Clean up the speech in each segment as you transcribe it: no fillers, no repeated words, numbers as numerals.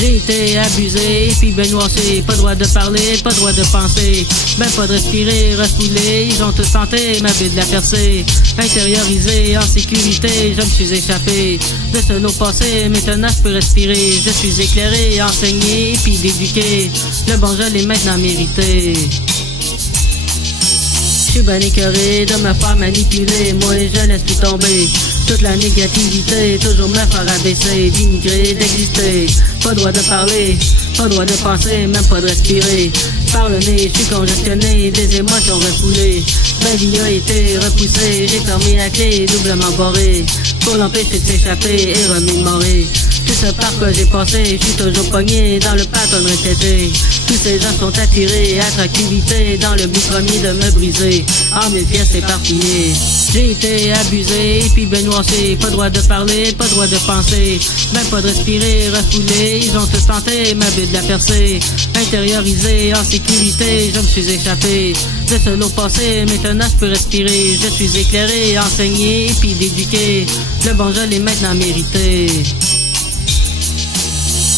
J'ai été abusé, puis baignoissé, pas droit de parler, pas droit de penser, même pas de respirer, refoulé, ils ont tous tenté ma vie de la percer, intériorisé, en sécurité, je me suis échappé de ce lot passé, maintenant je peux respirer, je suis éclairé, enseigné, puis éduqué, le bon je l'ai maintenant mérité. Je suis ben écœuré de me faire manipuler, moi je laisse tout tomber. Toute la négativité, toujours me faire abaisser, d'immigrer, d'exister. Pas droit de parler, pas droit de penser, même pas de respirer. Par le nez, je suis congestionné, des émotions refoulées. Ma vie a été repoussée, j'ai fermé la clé, doublement barré. Pour l'empêcher de s'échapper et remémorer. Tout ce par quoi j'ai passé, je suis toujours pogné dans le pattern répété. Tous ces gens sont attirés, attractivité, dans le but premier de me briser, en mille pièces éparpillées. J'ai été abusé, puis baignoissé, pas droit de parler, pas droit de penser, même pas de respirer, refoulé, ils ont tous tenté ma bulle de la percer, intériorisé, en sécurité, je me suis échappé de ce lot passé, maintenant je peux respirer, je suis éclairé, enseigné, puis éduqué, le bon je l'ai maintenant mérité.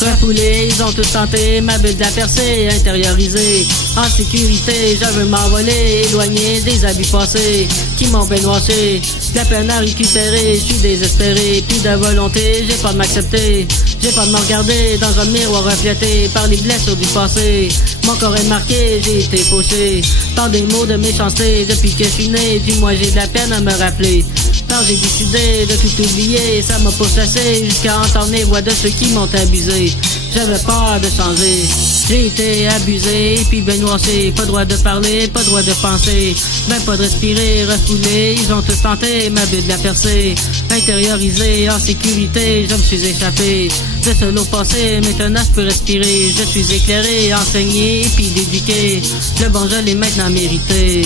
Refoulé, ils ont tous tenté ma bulle de la percer, intériorisé, en sécurité, je veux m'envoler, éloigné des abus passés, qui m'ont baignoissé, la peine à récupérer, je suis désespéré, plus de volonté, j'ai pas de m'accepter, j'ai pas de me regarder dans un miroir reflété par les blessures du passé, mon corps est marqué, j'ai été fauché, tant des mots de méchanceté, depuis que je suis né, du moins j'ai de la peine à me rappeler. Quand j'ai décidé de tout oublier, ça m'a pourchassé jusqu'à entendre les voix de ceux qui m'ont abusé. J'avais peur de changer. J'ai été abusé, puis baignoissé, pas droit de parler, pas droit de penser, même pas de respirer, refoulé, ils ont tous tenté ma bulle de la percer, intériorisé, en sécurité, je me suis échappé de ce lot passé, maintenant je peux respirer, je suis éclairé, enseigné, puis éduqué, le bon je l'ai maintenant mérité.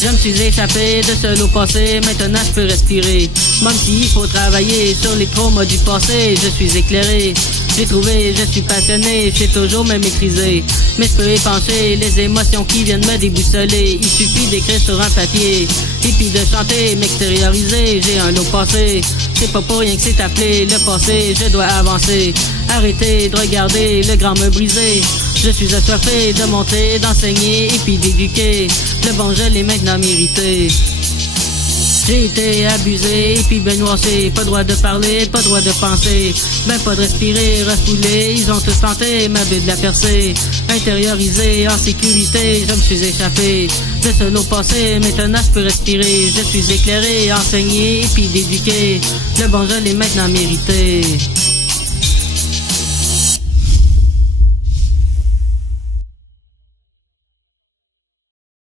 Je me suis échappé de ce lot passé, maintenant je peux respirer. Même s'il faut travailler sur les traumas du passé, je suis éclairé. J'ai trouvé, je suis passionné, je sais toujours me maîtriser. Mais je peux épancher les émotions qui viennent me déboussoler. Il suffit d'écrire sur un papier, et puis de chanter, m'extérioriser. J'ai un lot passé, c'est pas pour rien que c'est appelé le passé, je dois avancer. Arrêter de regarder le grand me briser. Je suis assoiffé de monter, d'enseigner et puis d'éduquer. Le bon je l'ai maintenant mérité. J'ai été abusé, puis baignoissé, pas droit de parler, pas droit de penser, même pas de respirer, refoulé, ils ont tous tenté ma bulle de la percer, intériorisé, en sécurité, je me suis échappé de ce lot passé, maintenant je peux respirer, je suis éclairé, enseigné, puis éduqué, le bon je l'ai maintenant mérité.